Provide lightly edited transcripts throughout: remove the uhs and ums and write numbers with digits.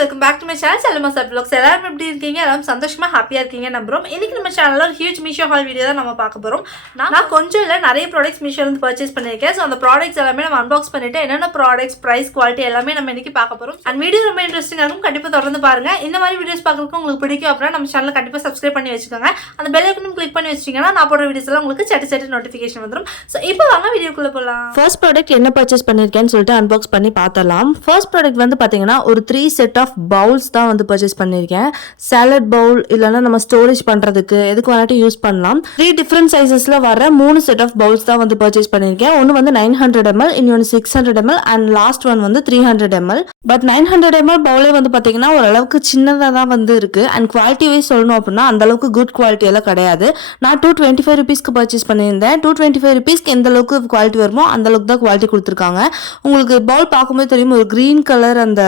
welcome back to my channel challumashappyvlogs. எல்லாரும் எப்படி இருக்கீங்க? எல்லாரும் சந்தோஷமா ஹாப்பியா இருக்கீங்க நம்புறோம். இன்னைக்கு நம்ம சேனல்ல ஒரு ஹியூஜ் மீஷோ ஹால் வீடியோ தான் நம்ம பார்க்க போறோம். நான் கொஞ்சம் இல்ல நிறைய ப்ராடக்ட்ஸ் மீஷோல இருந்து பர்ச்சேஸ் பண்ணிருக்கேன். சோ அந்த ப்ராடக்ட்ஸ் எல்லாமே நம்ம அன்பாக்ஸ் பண்ணிட்டு என்னென்ன ப்ராடக்ட்ஸ், பிரைஸ், குவாலிட்டி எல்லாமே நம்ம இன்னைக்கு பார்க்க போறோம். அந்த வீடியோ ரொம்ப இன்ட்ரஸ்டிங்கா இருக்கும். கண்டிப்பா தொடர்ந்து பாருங்க. இந்த மாதிரி வீடியோஸ் பார்க்கறதுக்கு உங்களுக்கு பிடிக்கும் அப்படினா நம்ம சேனலை கண்டிப்பா சப்ஸ்கிரைப் பண்ணி வச்சுக்கோங்க. அந்த பெல் ஐகானும் கிளிக் பண்ணி வச்சிட்டீங்கன்னா நான் போடுற வீடியோஸ் எல்லாம் உங்களுக்கு சட்டு நோட்டிஃபிகேஷன் வந்துரும். சோ இப்போ வாங்க வீடியோக்குள்ள போலாம். ஃபர்ஸ்ட் ப்ராடக்ட் என்ன பர்ச்சேஸ் பண்ணிருக்கேன்னு சொல்லிட்டு அன்பாக்ஸ் பண்ணி பார்த்தலாம். ஃபர்ஸ்ட் ப்ராடக்ட் வந்து பாத்தீங்கன்னா ஒரு 3 செட் ஆஃப் பவுல்ஸ் தான் வந்து பர்ச்சேஸ் பண்ணிருக்கேன். சாலட் பவுல் இல்லனா நம்ம ஸ்டோரேஜ் பண்றதுக்கு எதுக்கு வேணாலும் யூஸ் பண்ணலாம். 3 டிஃபரண்ட் சைஸஸ்ல வர 3 செட் ஆஃப் பவுல்ஸ் தான் வந்து பர்ச்சேஸ் பண்ணிருக்கேன். ஒன்னு வந்து 900 ml, இன்னொன்னு 600 ml அண்ட் லாஸ்ட் ஒன் வந்து 300 ml. பட் 900 ml பவுலே வந்து பாத்தீங்கன்னா ஓரளவுக்கு சின்னதா தான் வந்து இருக்கு. அண்ட் குவாலிட்டி வைஸ் சொல்லணும் அப்படின்னா அந்த அளவுக்கு குட் குவாலிட்டி எல்லாம் கிடையாது. நான் 225 rupeesக்கு பர்ச்சேஸ் பண்ணியிருந்தேன். 225 rupeesக்கு எந்த அளவுக்கு குவாலிட்டி வருமோ அந்த அளவுக்கு தான் குவாலிட்டி கொடுத்துருக்காங்க. உங்களுக்கு பவுல் பார்க்கும்போது தெரியும் ஒரு கிரீன் கலர் அந்த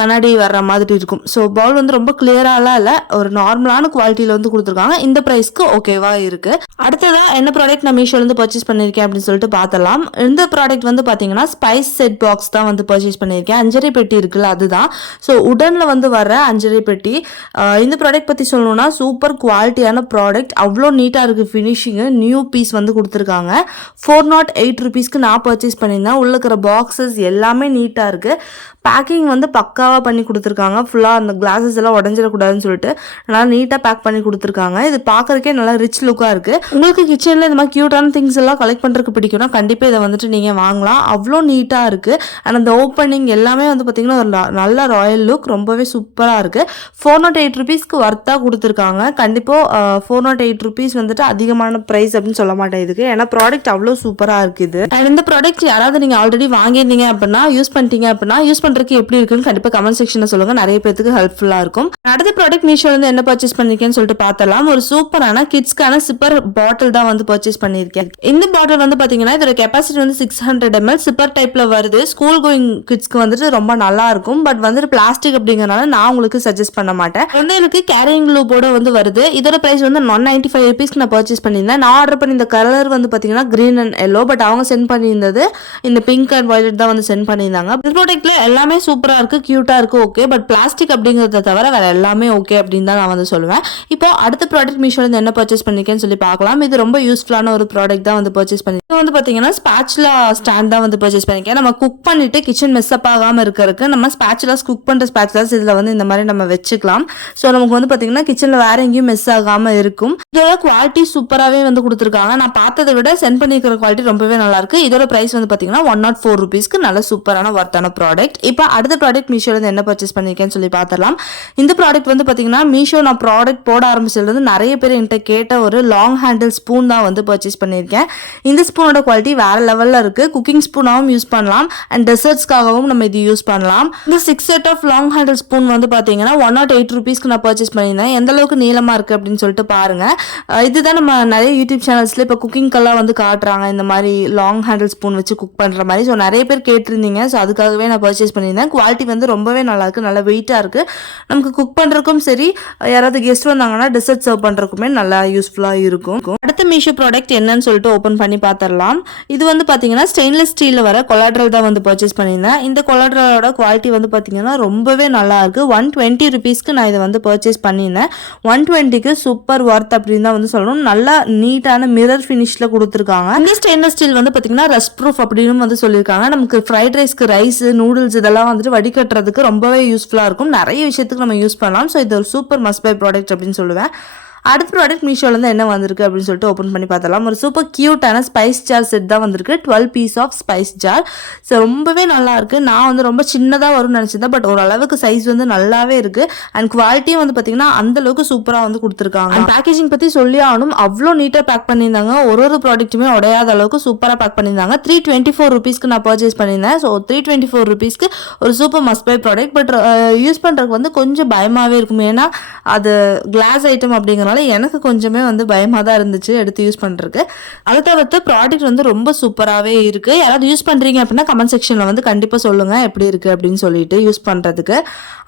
கண்ணாடி வர்ற மாதிரி இருக்கும். ஸோ பவுல் வந்து ரொம்ப கிளியராலாம் இல்லை, ஒரு நார்மலான குவாலிட்டியில் வந்து கொடுத்துருக்காங்க. இந்த ப்ரைஸ்க்கு ஓகேவா இருக்கு. அடுத்ததான் என்ன ப்ராடக்ட் நான் மீஷோலேருந்து பர்ச்சேஸ் பண்ணியிருக்கேன் அப்படின்னு சொல்லிட்டு பார்த்தலாம். இந்த ப்ராடக்ட் வந்து பார்த்தீங்கன்னா ஸ்பைஸ் செட் பாக்ஸ் தான் வந்து பர்ச்சேஸ் பண்ணியிருக்கேன். அஞ்சரை பெட்டி இருக்குல்ல அதுதான். ஸோ உடனில் வந்து வர அஞ்சரை பெட்டி. இந்த ப்ராடக்ட் பற்றி சொல்லணும்னா சூப்பர் குவாலிட்டியான ப்ராடக்ட். அவ்வளோ நீட்டாக இருக்குது ஃபினிஷிங்கு. நியூ பீஸ் வந்து கொடுத்துருக்காங்க. 408 rupeesக்கு நான் பர்ச்சேஸ் பண்ணியிருந்தேன். உள்ள இருக்கிற பாக்ஸஸ் எல்லாமே நீட்டாக இருக்குது. பேக்கிங் வந்து பக்காவாக பண்ணி கொடுத்துருக்காங்க. ஃபுல்லாக அந்த கிளாஸஸ் எல்லாம் உடஞ்சிடக்கூடாதுன்னு சொல்லிட்டு நல்லா நீட்டாக பேக் பண்ணி கொடுத்துருக்காங்க. இது பார்க்கறதுக்கே நல்லா ரிச் லுக்காக இருக்குது. உங்களுக்கு கிச்சனில் இந்த மாதிரி க்யூட்டான திங்ஸ் எல்லாம் கலெக்ட் பண்ணுறதுக்கு பிடிக்கும்னா கண்டிப்பாக இதை வந்துட்டு நீங்கள் வாங்கலாம். அவ்வளோ நீட்டாக இருக்குது. அண்ட் அந்த ஓப்பனிங் எல்லாமே வந்து பார்த்திங்கன்னா ஒரு நல்ல ராயல் லுக், ரொம்பவே சூப்பராக இருக்குது. 408 rupeesக்கு ஒர்த்தாக கொடுத்துருக்காங்க. கண்டிப்பாக 408 rupees வந்துட்டு அதிகமான ப்ரைஸ் அப்படின்னு சொல்ல மாட்டேன் இதுக்கு. ஏன்னா ப்ராடக்ட் அவ்வளோ சூப்பராக இருக்குது. அண்ட் இந்த ப்ராடக்ட் யாராவது நீங்கள் ஆல்ரெடி வாங்கியிருந்தீங்க அப்படின்னா யூஸ் பண்ணிட்டீங்க அப்படின்னா யூஸ் பண்ணுறதுக்கு எப்படி இருக்குன்னு கண்டிப்பாக கமெண்ட் செக்ஷனில் சொல்லுங்கள். நிறைய பேருக்கு ஹெல்ப்ஃபுல்லாக இருக்கும். அடுத்த ப்ராடக்ட் மீஷோலேருந்து என்ன பர்ச்சேஸ் பண்ணிருக்கேன்னு சொல்லிட்டு பார்த்தலாம். ஒரு சூப்பரான கிட்ஸ்க்கான சிப்பர் பாட்டில் தான் வந்து பர்ச்சேஸ் பண்ணியிருக்கேன். இந்த பாட்டில் வந்து பார்த்தீங்கன்னா இதோட கெப்பாசிட்டி வந்து 600 ml சிப்பர் டைப்பில் வருது. ஸ்கூல் கோயிங் கிட்ஸ்க்கு வந்துட்டு ரொம்ப நல்லா இருக்கும். பட் வந்துட்டு பிளாஸ்டிக் அப்படிங்கிறனால நான் உங்களுக்கு சஜஸ்ட் பண்ண மாட்டேன். குழந்தைகளுக்கு கேரிங் லூப்போட வந்து வருது. இதோட பிரைஸ் வந்து 195 rupeesக்கு நான் பர்ச்சேஸ் பண்ணியிருந்தேன். நான் ஆர்டர் பண்ணி இந்த கலர் வந்து பார்த்தீங்கன்னா கிரீன் அண்ட் எல்லோ. பட் அவங்க சென்ட் பண்ணியிருந்தது இந்த பிங்க் அண்ட் வயலட் தான் வந்து சென்ட் பண்ணியிருந்தாங்க. இந்த ப்ராடக்ட்ல எல்லாமே சூப்பரா இருக்கு, கியூட்டா இருக்கு, ஓகே. பட் பிளாஸ்டிக் அப்படிங்கறத தவிர வேற எல்லாமே ஓகே அப்படின்னு தான் நான் வந்து சொல்லுவேன். இப்போ அடுத்த ப்ராடக்ட் மீஷோல இருந்து என்ன பர்ச்சேஸ் பண்ணிருக்கேன்னு சொல்லி பார்க்கலாம். இது ரொம்ப யூஸ்ஃபுல்லான ஒரு ப்ராடக்ட் தான் வந்து பர்ச்சேஸ் பண்ணிருக்கேன். இது வந்து பாத்தீங்கன்னா ஸ்பாச்சுலா ஸ்டாண்ட் தான் வந்து பர்ச்சேஸ் பண்ணிருக்கேன். நம்ம குக் பண்ணிட்டு கிச்சன் மெஸ் அப் ஆகாம இருக்கிறதுக்கு நம்ம ஸ்பாச்சுலாஸ், குக் பண்ற ஸ்பாச்சுலாஸ் இதுல வந்து இந்த மாதிரி நம்ம வச்சுக்கலாம். ஸோ நமக்கு வந்து பாத்தீங்கன்னா கிச்சன்ல வேற எங்கேயும் மெஸ் ஆகாம இருக்கும். இதோட குவாலிட்டி சூப்பராகவே வந்து கொடுத்துருக்காங்க. நான் பார்த்ததை விட சென்ட் பண்ணிருக்கிற குவாலிட்டி ரொம்பவே நல்லா இருக்கு. இதோட பிரைஸ் வந்து பாத்தீங்கன்னா 104 rupeesக்கு நல்ல சூப்பரான ஒர்த்தான ப்ராடக்ட். இப்போ அடுத்த ப்ராடக்ட் மீஷோல இருந்து என்ன பர்ச்சேஸ் பண்ணிருக்கேன்னு சொல்லி பார்த்தலாம். இந்த ப்ராடக்ட் வந்து பாத்தீங்கன்னா மீஷோ நான் ப்ராடக்ட் போட ஆரம்பிச்சதுல நிறைய பேர் என்கிட்ட கேட்ட ஒரு லாங் ஹேண்டில் ஸ்பூன் தான் வந்து பர்ச்சேஸ் பண்ணியிருக்கேன். இந்த ஸ்பூனோட குவாலிட்டி வேற லெவல்ல இருக்கு. குக்கிங் ஸ்பூனாகவும் யூஸ் பண்ணலாம் அண்ட் டெசர்ட்ஸ்க்காகவும் நம்ம இது யூஸ் பண்ணலாம். இந்த 6 set of long handle spoon வந்து பாத்தீங்கன்னா 108 rupeesக்கு நான் பர்ச்சேஸ் பண்ணியிருந்தேன். எந்த அளவுக்கு நீளமா இருக்கு அப்படின்னு சொல்லிட்டு பாருங்க. இதுதான் நம்ம நிறைய யூடியூப் சேனல்ஸ்ல இப்போ குக்கிங்கெல்லாம் வந்து காட்டுறாங்க, இந்த மாதிரி லாங் ஹேண்டில் ஸ்பூன் வச்சு குக் பண்ற மாதிரி. ஸோ நிறைய பேர் கேட்டிருந்தீங்க. ஸோ அதுக்காகவே நான் பர்ச்சேஸ் பண்ணியிருந்தேன். குவாலிட்டி வந்து ரொம்பவே நல்லா இருக்கு, நல்லா வெயிட்டா இருக்கு. நமக்கு குக் பண்றதுக்கும் சரி, யாராவது கெஸ்ட் வந்தாங்கன்னா டெசர்ட் சர்வ் பண்றதுக்குமே நல்லா யூஸ்ஃபுல்லா இருக்கும். அடுத்த மீஷோ ப்ராடக்ட் என்னன்னு சொல்லிட்டு ஓபன் பண்ணி பார்த்தரலாம். இது வந்து பாத்தீங்கன்னா ஸ்டெயின்லெஸ் ஸ்டீல்ல வர கொலாட்ரல் தான் வந்து பர்ச்சேஸ் பண்ணியிருந்தேன். இந்த கொலாட்ரலோட குவாலிட்டி வந்து பாத்தீங்கன்னா ரொம்பவே நல்லா இருக்கு. 120 rupeesக்கு நான் இதை வந்து பர்ச்சேஸ் பண்ணியிருந்தேன். 120க்கு சூப்பர் ஒர்த் அப்படின்னு தான் வந்து சொல்லணும். நல்லா நீட்டான மிரர் ஃபினிஷ்ல கொடுத்துருக்காங்க. இந்த ஸ்டெயின்லெஸ் ஸ்டீல் வந்து பாத்தீங்கன்னா ரஸ்ட் ப்ரூஃப் அப்படின்னு வந்து சொல்லியிருக்காங்க. நமக்கு ஃப்ரைட் ரைஸ்க்கு ரைஸ், நூடுல்ஸ் இதெல்லாம் வந்துட்டு வடிகட்டுறதுக்கு ரொம்பவே யூஸ்ஃபுல்லா இருக்கும். நிறைய விஷயத்துக்கு நம்ம யூஸ் பண்ணலாம். ஸோ இது ஒரு சூப்பர் மஸ்ட் பை ப்ராடக்ட் அப்படின்னு சொல்லுவேன். அடுத்த ப்ராடக்ட் மீஷோலேருந்து என்ன வந்திருக்கு அப்படின்னு சொல்லிட்டு ஓப்பன் பண்ணி பார்த்தலாம். ஒரு சூப்பர் கியூட்டான ஸ்பைஸ் ஜார் செட் தான் வந்திருக்கு. 12 piece of spice jar. So ரொம்பவே நல்லா இருக்கு. நான் வந்து ரொம்ப சின்னதாக வரும்னு நினச்சிருந்தேன். பட் ஓரளவுக்கு சைஸ் வந்து நல்லாவே இருக்கு. அண்ட் குவாலிட்டியும் வந்து பார்த்தீங்கன்னா அந்த அளவுக்கு சூப்பராக வந்து கொடுத்துருக்காங்க. பேக்கேஜிங் பற்றி சொல்லி ஆகணும், அவ்வளோ நீட்டாக பேக் பண்ணியிருந்தாங்க. ஒரு ப்ராடக்ட்டுமே உடையாத அளவுக்கு சூப்பராக பேக் பண்ணியிருந்தாங்க. 324 rupeesக்கு நான் பர்ச்சேஸ் பண்ணியிருந்தேன். ஸோ 324 rupeesக்கு ஒரு super must by product. But use பண்ணுறதுக்கு வந்து கொஞ்சம் பயமாகவே இருக்கும். ஏன்னா அது கிளாஸ் ஐட்டம் அப்படிங்கிற அப்படிங்கிறனால எனக்கு கொஞ்சமே வந்து பயமாக தான் இருந்துச்சு எடுத்து யூஸ் பண்ணுறதுக்கு. அதை தவிர்த்து ப்ராடக்ட் வந்து ரொம்ப சூப்பராகவே இருக்குது. யாராவது யூஸ் பண்ணுறீங்க அப்படின்னா கமெண்ட் செக்ஷனில் வந்து கண்டிப்பாக சொல்லுங்கள் எப்படி இருக்குது அப்படின்னு சொல்லிட்டு யூஸ் பண்ணுறதுக்கு.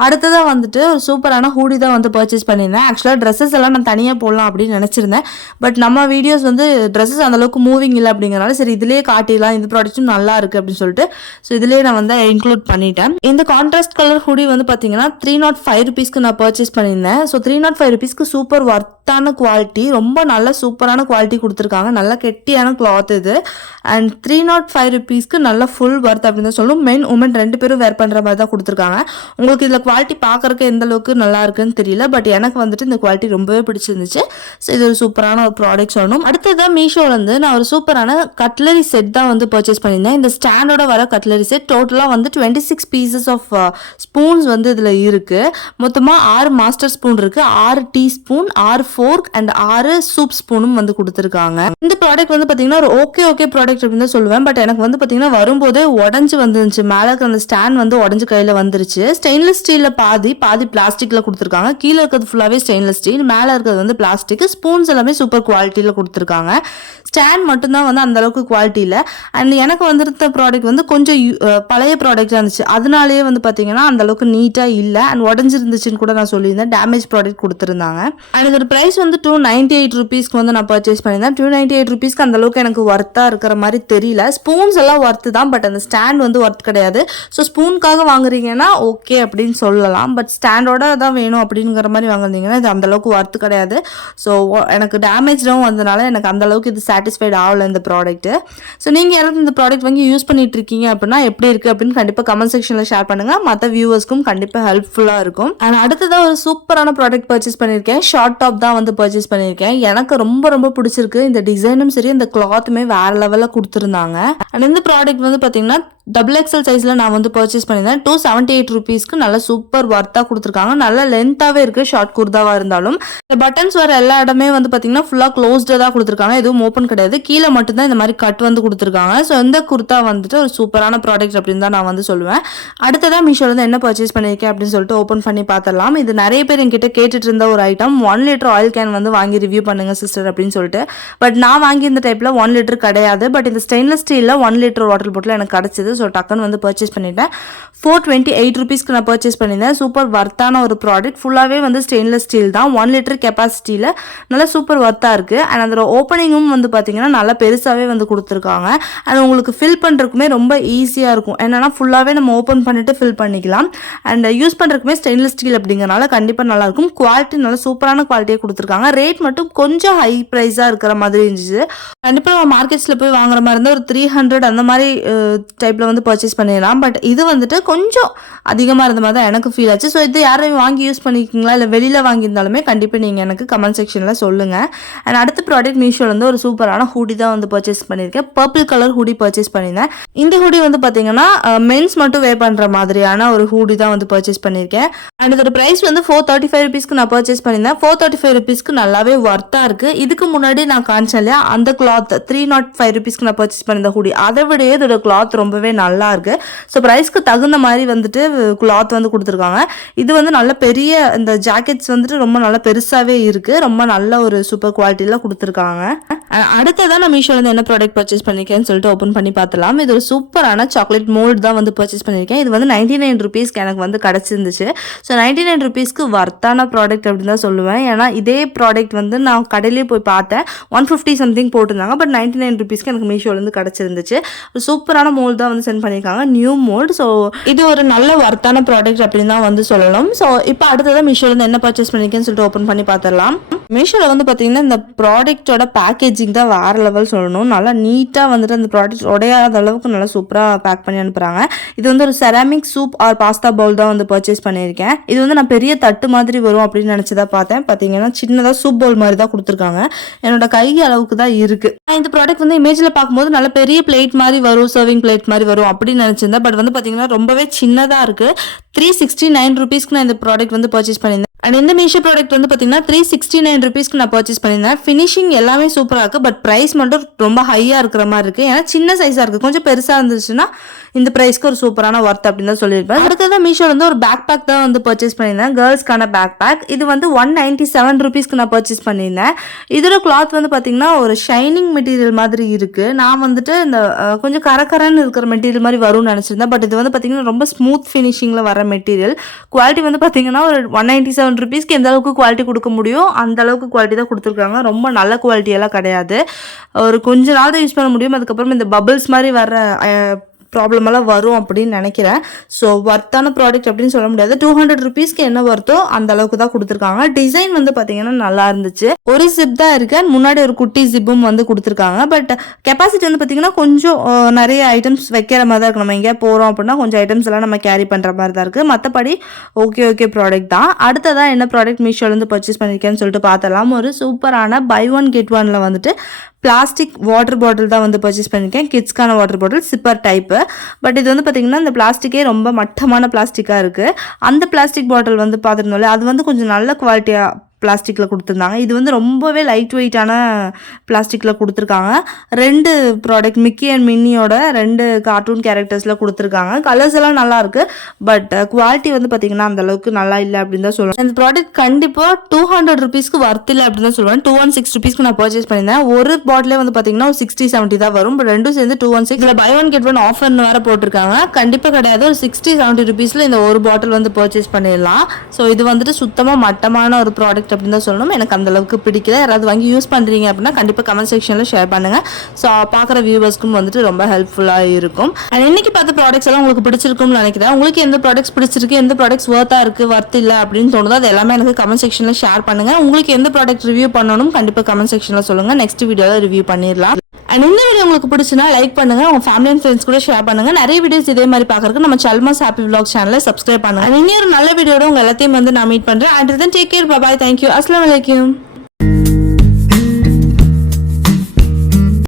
அடுத்ததாக வந்துட்டு ஒரு சூப்பரான ஹூடி தான் வந்து பர்ச்சேஸ் பண்ணியிருந்தேன். ஆக்சுவலாக ட்ரெஸ்ஸஸ் எல்லாம் நான் தனியாக போடலாம் அப்படின்னு நினச்சிருந்தேன். பட் நம்ம வீடியோஸ் வந்து ட்ரெஸ்ஸஸ் அந்தளவுக்கு மூவிங் இல்லை அப்படிங்கிறனால சரி இதிலே காட்டிடலாம், இந்த ப்ராடக்ட்டும் நல்லா இருக்குது அப்படின்னு சொல்லிட்டு ஸோ இதிலே நான் வந்து இன்க்ளூட் பண்ணிட்டேன். இந்த கான்ட்ராஸ்ட் கலர் ஹூடி வந்து பார்த்தீங்கன்னா 305 rupeesக்கு நான் பர்ச்சேஸ் பண்ணியிருந்தேன். ஸோ 305 rupeesக்கு சூப்பர் ஒர்த்தான குவாலிட்டி, ரொம்ப நல்ல சூப்பரான குவாலிட்டி கொடுத்துருக்காங்க. நல்ல கெட்டியான கிளாத் இது. அண்ட் 305 rupeesக்கு நல்ல ஃபுல் ஒர்த் அப்படின்னு தான் சொல்லணும். மென் உமன் 2 பேரும் வேர் பண்ணுற மாதிரி தான் கொடுத்துருக்காங்க. உங்களுக்கு இதில் குவாலிட்டி பார்க்குறக்கு எந்த அளவுக்கு நல்லா இருக்குன்னு தெரியல, பட் எனக்கு வந்துட்டு இந்த குவாலிட்டி ரொம்பவே பிடிச்சிருந்துச்சு. ஸோ இது ஒரு சூப்பரான ஒரு ப்ராடக்ட் சொல்லணும். அடுத்ததான் மீஷோலேருந்து நான் ஒரு சூப்பரான கட்லரி செட் தான் வந்து பர்ச்சேஸ் பண்ணியிருந்தேன். இந்த ஸ்டாண்டோட வர கட்லரி செட் டோட்டலாக வந்து 26 பீசஸ் ஆஃப் ஸ்பூன்ஸ் வந்து இதில் இருக்குது. மொத்தமாக 6 மாஸ்டர் ஸ்பூன் இருக்குது, 6 டீஸ்பூன், 6 ஃபோர்க் அண்ட் 6 சூப் ஸ்பூனும் வந்து கொடுத்துருக்காங்க. இந்த ப்ராடக்ட் வந்து பார்த்தீங்கன்னா ஒரு ஓகே ப்ராடக்ட் அப்படின்னு தான் சொல்லுவேன். பட் எனக்கு வந்து பார்த்தீங்கன்னா வரும்போதே உடஞ்சி வந்துருந்துச்சு. மேலே இருக்கிற அந்த ஸ்டாண்ட் வந்து உடஞ்சி கையில் வந்துருச்சு. ஸ்டெயின்லெஸ் ஸ்டீலில் பாதி பிளாஸ்டிக்கில் கொடுத்துருக்காங்க. கீழே இருக்கிறது ஃபுல்லாகவே ஸ்டெயின்லெஸ் ஸ்டீல், மேலே இருக்கிறது வந்து பிளாஸ்டிக். ஸ்பூன்ஸ் எல்லாமே சூப்பர் குவாலிட்டியில் கொடுத்துருக்காங்க. ஸ்டாண்ட் மட்டும்தான் வந்து அந்த அளவுக்கு குவாலிட்டி இல்லை. அண்ட் எனக்கு வந்துருந்த ப்ராடக்ட் வந்து கொஞ்சம் பழைய ப்ராடக்டாக இருந்துச்சு. அதனாலேயே வந்து பார்த்தீங்கன்னா அந்த அளவுக்கு நீட்டாக இல்லை அண்ட் உடஞ்சிருந்துச்சுன்னு கூட நான் சொல்லியிருந்தேன். டேமேஜ் ப்ராடக்ட் கொடுத்துருந்தாங்க. அண்ட் இதோட ப்ரைஸ் வந்து 298 rupeesக்கு வந்து நான் பர்ச்சேஸ் பண்ணியிருந்தேன். 298 rupeesக்கு அந்த அளவுக்கு எனக்கு ஒர்த்தாக இருக்கிற மாதிரி தெரியல. ஸ்பூன்ஸ் எல்லாம் ஒர்த்து தான், பட் அந்த ஸ்டாண்ட் வந்து ஒர்த் கிடையாது. ஸோ ஸ்பூனுக்காக வாங்குறீங்கன்னா ஓகே அப்படின்னு சொல்லலாம், பட் ஸ்டாண்டோட தான் வேணும் அப்படிங்கிற மாதிரி வாங்குறீங்கன்னா இது அந்த அளவுக்கு ஒர்த்து கிடையாது. ஸோ எனக்கு டேமேஜும் வந்தனால எனக்கு அந்த அளவுக்கு இது சாட்டிஸ்ஃபைட் ஆகலை இந்த ப்ராடக்ட்டு. ஸோ நீங்கள் யாராவது இந்த ப்ராடக்ட் வாங்கி யூஸ் பண்ணிட்டு இருக்கீங்க அப்படின்னா எப்படி இருக்குது அப்படின்னு கண்டிப்பாக கமெண்ட் செக்ஷனில் ஷேர் பண்ணுங்கள். மற்ற வியூவர்ஸ்க்கும் கண்டிப்பாக ஹெல்ப்ஃபுல்லாக இருக்கும். அண்ட் அடுத்ததாக ஒரு சூப்பரான ப்ராடக்ட் பர்ச்சேஸ் பண்ணியிருக்கேன். ஷார்ட் டாப் தான் வந்து பர்ச்சேஸ் பண்ணியிருக்கேன். எனக்கு ரொம்ப பிடிச்சிருக்கு. இந்த டிசைனும் சரி இந்த கிளாத்துமே வேற லெவலில் கொடுத்துருந்தாங்க. அண்ட் இந்த ப்ராடக்ட் வந்து பார்த்தீங்கன்னா XXL சைஸில் நான் வந்து பர்ச்சேஸ் பண்ணியிருந்தேன். 278 rupeesக்கு நல்ல சூப்பர் ஒர்த்தாக கொடுத்துருக்காங்க. நல்ல லென்த்தாகவே இருக்குது ஷார்ட் குர்தாவாக இருந்தாலும். இந்த பட்டன்ஸ் வர எல்லா இடமே வந்து பார்த்தீங்கன்னா ஃபுல்லாக க்ளோஸ்டாக தான் கொடுத்துருக்காங்க, எதுவும் ஓப்பன் கிடையாது. கீழே மட்டும்தான் இந்த மாதிரி கட் வந்து கொடுத்துருக்காங்க. ஸோ இந்த குர்தா வந்துட்டு ஒரு சூப்பரான ப்ராடக்ட் அப்படின்னு தான் நான் வந்து சொல்லுவேன். அடுத்ததாக மீஷோலேருந்து என்ன பர்ச்சேஸ் பண்ணியிருக்கேன் அப்படின்னு சொல்லிட்டு ஓப்பன் பண்ணி பார்த்துடலாம். இது நிறைய பேர் என்கிட்ட கேட்டுட்டு இருந்த ஒரு ஐட்டம். 1 liter ஆயில் கேன் வந்து வாங்கி ரிவ்யூ பண்ணுங்க சிஸ்டர் அப்படின்னு சொல்லிட்டு. பட் நான் வாங்கி இந்த டைப்பில் 1 liter கிடையாது. பட் இந்த ஸ்டெயின்லெஸ் ஸ்டீலில் 1 liter வாட்டர் பாட்டில் எனக்கு கிடச்சிது. ஸோ டக்குன்னு வந்து பர்ச்சேஸ் பண்ணிட்டேன். 428 rupeesக்கு நான் பர்ச்சேஸ் பண்ணியிருந்தேன். சூப்பர் ஒர்த்தான ஒரு ப்ராடக்ட். ஃபுல்லாகவே வந்து ஸ்டெயின்லெஸ் ஸ்டீல் தான். 1 liter கெப்பாசிட்டியில் நல்லா சூப்பர் ஒர்த்தாக இருக்குது. அண்ட் அதோட ஓப்பனிங்கும் வந்து பார்த்தீங்கன்னா நல்லா பெருசாகவே வந்து கொடுத்துருக்காங்க. அண்ட் உங்களுக்கு ஃபில் பண்ணுறதுக்குமே ரொம்ப ஈஸியாக இருக்கும். என்னன்னா ஃபுல்லாகவே நம்ம ஓப்பன் பண்ணிட்டு ஃபில் பண்ணிக்கலாம். அண்ட் யூஸ் பண்ணுறதுக்குமே ஸ்டெயின்லெஸ் ஸ்டீல் அப்படிங்கிறனால கண்டிப்பாக நல்லாயிருக்கும். குவாலிட்டி நல்லா சூப்பரான குவாலிட்டியாக கொடுத்துருக்காங்க. ரேட் மட்டும் கொஞ்சம் ஹை ப்ரைஸாக இருக்கிற மாதிரி இருந்துச்சு. கண்டிப்பாக நம்ம மார்க்கெட்ஸில் போய் வாங்குற மாதிரி இருந்தால் ஒரு 300 அந்த மாதிரி டைப்பில் வந்து பர்ச்சேஸ் பண்ணிடலாம். பட் இது வந்துட்டு கொஞ்சம் அதிகமாக இருந்த மாதிரி தான் எனக்கு ஃபீல் ஆச்சு. ஸோ இது யாரையும் வாங்கி யூஸ் பண்ணிக்கிங்களா இல்லை வெளியில் வாங்கியிருந்தாலுமே கண்டிப்பாக நீங்கள் எனக்கு கமெண்ட் செக்ஷனில் சொல்லுங்கள். அண்ட் அடுத்த ப்ராடக்ட் மீஷோலேருந்து ஒரு சூப்பரான ஹூடி தான் வந்து பர்ச்சேஸ் பண்ணியிருக்கேன். பர்பிள் கலர் ஹூடி பர்ச்சேஸ் பண்ணியிருந்தேன். இந்த ஹூடி வந்து பார்த்தீங்கன்னா மென்ஸ் மட்டும் வேர் பண்ணுற மாதிரியான ஒரு ஹூடி தான் வந்து பர்ச்சேஸ் பண்ணியிருக்கேன். அண்ட் இதோட ப்ரைஸ் வந்து 435 rupeesக்கு நான் பர்ச்சேஸ் பண்ணியிருந்தேன். 435 rupeesக்கு நல்லாவே ஒர்த்தாக இருக்குது. இதுக்கு முன்னாடி நான் காமிச்சேன் இல்லையா அந்த கிளாத் 305 rupeesக்கு நான் பர்ச்சேஸ் பண்ணியிருந்த ஹூடி, அதை விட இதோட கிளாத் ரொம்பவே நல்லா இருக்கு. ஸோ ப்ரைஸ்க்கு தகுந்த மாதிரி வந்துட்டு கிளாத் வந்து கொடுத்துருக்காங்க. இது வந்து நல்ல பெரிய இந்த ஜாக்கெட்ஸ் வந்துட்டு ரொம்ப நல்லா பெருசாகவே இருக்குது. ரொம்ப நல்ல ஒரு சூப்பர் குவாலிட்டியில் கொடுத்துருக்காங்க. அடுத்ததான் நான் மீஷோலேருந்து என்ன ப்ராடக்ட் பர்ச்சேஸ் பண்ணியிருக்கேன்னு சொல்லிட்டு ஓப்பன் பண்ணி பார்த்துலாம். இது ஒரு சூப்பரான சாக்லேட் மோல்டு தான் வந்து பர்ச்சேஸ் பண்ணியிருக்கேன். இது வந்து 99 rupeesக்கு எனக்கு வந்து கிடச்சிருந்துச்சு. ஸோ 99 rupeesக்கு வர்த்தான ப்ராடக்ட் அப்படின்னு தான் சொல்லுவேன். ஏன்னா இதே ப்ராடக்ட் வந்து நான் கடையிலேயே போய் பார்த்தேன், 150 something போட்டிருந்தாங்க. பட் 99 rupeesக்கு எனக்கு மீஷோலேருந்து கிடச்சிருந்துச்சு. ஒரு சூப்பரான மோல்டு தான் வந்து சென்ட் பண்ணியிருக்காங்க, நியூ மோல்டு. ஸோ இது ஒரு நல்ல வர்த்தான ப்ராடக்ட் அப்படின்னு தான் வந்து சொல்லணும். ஸோ இப்போ அடுத்ததான் மீஷோலேருந்து என்ன பர்ச்சேஸ் பண்ணியிருக்கேன்னு சொல்லிட்டு ஓப்பன் பண்ணி பார்த்துடலாம். மீஷோவில் வந்து பார்த்தீங்கன்னா இந்த ப்ராடக்டோட பேக்கேஜிங் தான் வேறு லெவல் சொல்லணும். நல்லா நீட்டாக வந்துட்டு அந்த ப்ராடக்ட் உடையாத அளவுக்கு நல்லா சூப்பராக பேக் பண்ணி அனுப்புகிறாங்க. இது வந்து ஒரு ceramic soup or pasta bowl தான் வந்து பர்ச்சேஸ் பண்ணியிருக்கேன். இது வந்து நான் பெரிய தட்டு மாதிரி வரும் அப்படின்னு நினச்சதா பார்த்தேன். பார்த்தீங்கன்னா சின்னதாக சூப் பவுல் மாதிரி தான் கொடுத்துருக்காங்க. என்னோட கை அளவுக்கு தான் இருக்குது. இந்த ப்ராடக்ட் வந்து இமேஜில் பார்க்கும்போது நல்ல பெரிய பிளேட் மாதிரி வரும், சர்விங் பிளேட் மாதிரி வரும் அப்படின்னு நினச்சிருந்தேன். பட் வந்து பார்த்தீங்கன்னா ரொம்பவே சின்னதாக இருக்குது. 369 rupeesக்கு நான் இந்த ப்ராடக்ட் வந்து பர்ச்சேஸ் பண்ணியிருந்தேன். அண்ட் இந்த மீஷோ ப்ராடக்ட் வந்து பார்த்தீங்கன்னா 369 ருபீஸ்க்கு நான் பர்ச்சேஸ் பண்ணியிருந்தேன். ஃபினிஷிங் எல்லாமே சூப்பராக இருக்குது, பட் ப்ரைஸ் மட்டும் ரொம்ப ஹையாக இருக்கிற மாதிரி இருக்குது. ஏன்னா சின்ன சைஸாக இருக்குது, கொஞ்சம் பெருசாக இருந்துச்சுன்னா இந்த ப்ரைஸ்க்கு ஒரு சூப்பரான ஒர்த் அப்படின்னு தான் சொல்லியிருப்பேன். அடுத்ததான் மீஷோ வந்து ஒரு பேக் பேக் தான் வந்து பர்ச்சேஸ் பண்ணியிருந்தேன், கேர்ள்ஸ்க்கான பேக் பேக். இது வந்து 197 ருபீஸ்க்கு நான் பர்ச்சேஸ் பண்ணியிருந்தேன். இதோட கிளாத் வந்து பார்த்தீங்கன்னா ஒரு ஷைனிங் மெட்டீரியல் மாதிரி இருக்குது. நான் வந்துட்டு இந்த கொஞ்சம் கரகரன்னு இருக்கிற மெட்டீரியல் மாதிரி வரும்னு நினச்சிருந்தேன், பட் இது வந்து பார்த்தீங்கன்னா ரொம்ப ஸ்மூத் ஃபினிஷிங்கில் வர மெட்டீரியல். குவாலிட்டி வந்து பார்த்தீங்கன்னா ஒரு 197 ருபீஸ்க்கு எந்த அளவுக்கு குவாலிட்டி கொடுக்க முடியும் அந்த அளவுக்கு குவாலிட்டி தான் கொடுத்துருக்காங்க. ரொம்ப நல்ல குவாலிட்டியெல்லாம் கிடையாது, ஒரு கொஞ்ச நாள் தான் யூஸ் பண்ண முடியும். அதுக்கப்புறம் இந்த பபிள்ஸ் மாதிரி வர ப்ராப்ளம் எல்லாம் வரும் அப்படின்னு நினைக்கிறேன். ஸோ ஒர்த்தான ப்ராடக்ட் அப்படின்னு சொல்ல முடியாது. 200 ருபீஸ்க்கு என்ன ஒர்த்தோ அந்த அளவுக்கு தான் கொடுத்துருக்காங்க. டிசைன் வந்து பார்த்தீங்கன்னா நல்லா இருந்துச்சு. ஒரு ஜிப் தான் இருக்கு, முன்னாடி ஒரு குட்டி ஜிப்பும் வந்து கொடுத்துருக்காங்க. பட் கெப்பாசிட்டி வந்து பார்த்தீங்கன்னா கொஞ்சம் நிறைய ஐட்டம்ஸ் வைக்கிற மாதிரி தான் இருக்கு. நம்ம எங்கேயா போகிறோம் அப்படின்னா கொஞ்சம் ஐட்டம்ஸ் எல்லாம் நம்ம கேரி பண்ணுற மாதிரி தான் இருக்குது. மற்றபடி ஓகே ப்ராடக்ட் தான். அடுத்ததான் என்ன ப்ராடக்ட் மீஷோலேருந்து பர்ச்சேஸ் பண்ணியிருக்கேன்னு சொல்லிட்டு பார்த்தலாம். ஒரு சூப்பரான பை ஒன் கெட் ஒன்ல வந்துட்டு பிளாஸ்டிக் வாட்டர் பாட்டில் தான் வந்து பர்ச்சேஸ் பண்ணியிருக்கேன். கிட்ஸ்க்கான வாட்டர் பாட்டில் சிப்பர் டைப்பு. பட் இது வந்து பார்த்திங்கன்னா இந்த பிளாஸ்டிக்கே ரொம்ப மட்டமான பிளாஸ்டிக்காக இருக்குது. அந்த பிளாஸ்டிக் பாட்டில் வந்து பார்த்துருந்தோம்ல, அது வந்து கொஞ்சம் நல்ல குவாலிட்டியாக பிளாஸ்டிக்கில் கொடுத்துருந்தாங்க. இது வந்து ரொம்பவே லைட் வெயிட்டான பிளாஸ்டிக்கில் கொடுத்துருக்காங்க. 2 ப்ராடக்ட் மிக்கி அண்ட் மின்னியோட 2 கார்ட்டூன் கேரக்டர்ஸில் கொடுத்துருக்காங்க. கலர்ஸ் எல்லாம் நல்லா இருக்கு, பட் குவாலிட்டி வந்து பார்த்தீங்கன்னா அந்த அளவுக்கு நல்லா இல்லை அப்படின்னு தான் சொல்லுவேன். இந்த ப்ராடக்ட் கண்டிப்பாக 200 ருபீஸ்க்கு ஒர்த் இல்லை அப்படின்னு தான் சொல்லுவேன். 216 ருபீஸ்க்கு நான் பர்ச்சேஸ் பண்ணியிருந்தேன். ஒரு பாட்டிலே வந்து பார்த்தீங்கன்னா 60-70 தான் வரும், பட் ரெண்டும் சேர்ந்து 216. இதில் பை ஒன் கெட் ஒன் ஆஃபர்னு வேறு போட்டிருக்காங்க. கண்டிப்பாக கிடையாது, ஒரு 60-70 ருபீஸில் இந்த ஒரு பாட்டில் வந்து பர்ச்சேஸ் பண்ணிடலாம். ஸோ இது வந்துட்டு சுத்தமாக மட்டமான ஒரு ப்ராடக்ட் அப்படின்னு தான் சொல்லணும். எனக்கு அந்த அளவுக்கு பிடிக்கல. யாராவது வாங்கி யூஸ் பண்ணுறீங்க அப்படின்னா கண்டிப்பாக கமெண்ட் செக்ஷனில் ஷேர் பண்ணுங்கள். ஸோ பார்க்குற வியூவர்ஸ்க்கும் வந்துட்டு ரொம்ப ஹெல்ப்ஃபுல்லாக இருக்கும். அண்ட் இன்னைக்கு பார்த்த ப்ராடக்ட்ஸ் எல்லாம் உங்களுக்கு பிடிச்சிருக்கும்னு நினைக்கிறேன். உங்களுக்கு எந்த ப்ராடக்ட்ஸ் பிடிச்சிருக்கு, எந்த ப்ராடக்ட்ஸ் ஒர்த்தாக இருக்குது, ஒர்த் இல்லை அப்படின்னு தோணுதோ அது எல்லாமே எனக்கு கமெண்ட் செக்ஷனில் ஷேர் பண்ணுங்கள். உங்களுக்கு எந்த ப்ராடக்ட் ரிவ்யூ பண்ணணும் கண்டிப்பாக கமெண்ட் செக்ஷனில் சொல்லுங்கள். நெக்ஸ்ட் வீடியோவில் ரிவ்யூ பண்ணிடலாம். அண்ட் இந்த வீடியோ உங்களுக்கு பிடிச்சுன்னா லைக் பண்ணுங்க, உங்க ஃபேமிலி அண்ட் ஃப்ரெண்ட்ஸ் கூட ஷேர் பண்ணுங்க. நிறைய வீடியோஸ் இதே மாதிரி பார்க்கறதுக்கு நம்ம சல்மாஸ் ஹாப்பி vlogs சேனலை சப்ஸ்கிரைப் பண்ணுங்க. இன்னொரு நல்ல வீடியோட உங்க எல்லாத்தையும் வந்து நான் மீட் பண்றேன். And then take care, bye bye, thank you, அஸ்ஸலாமு அலைக்கும்.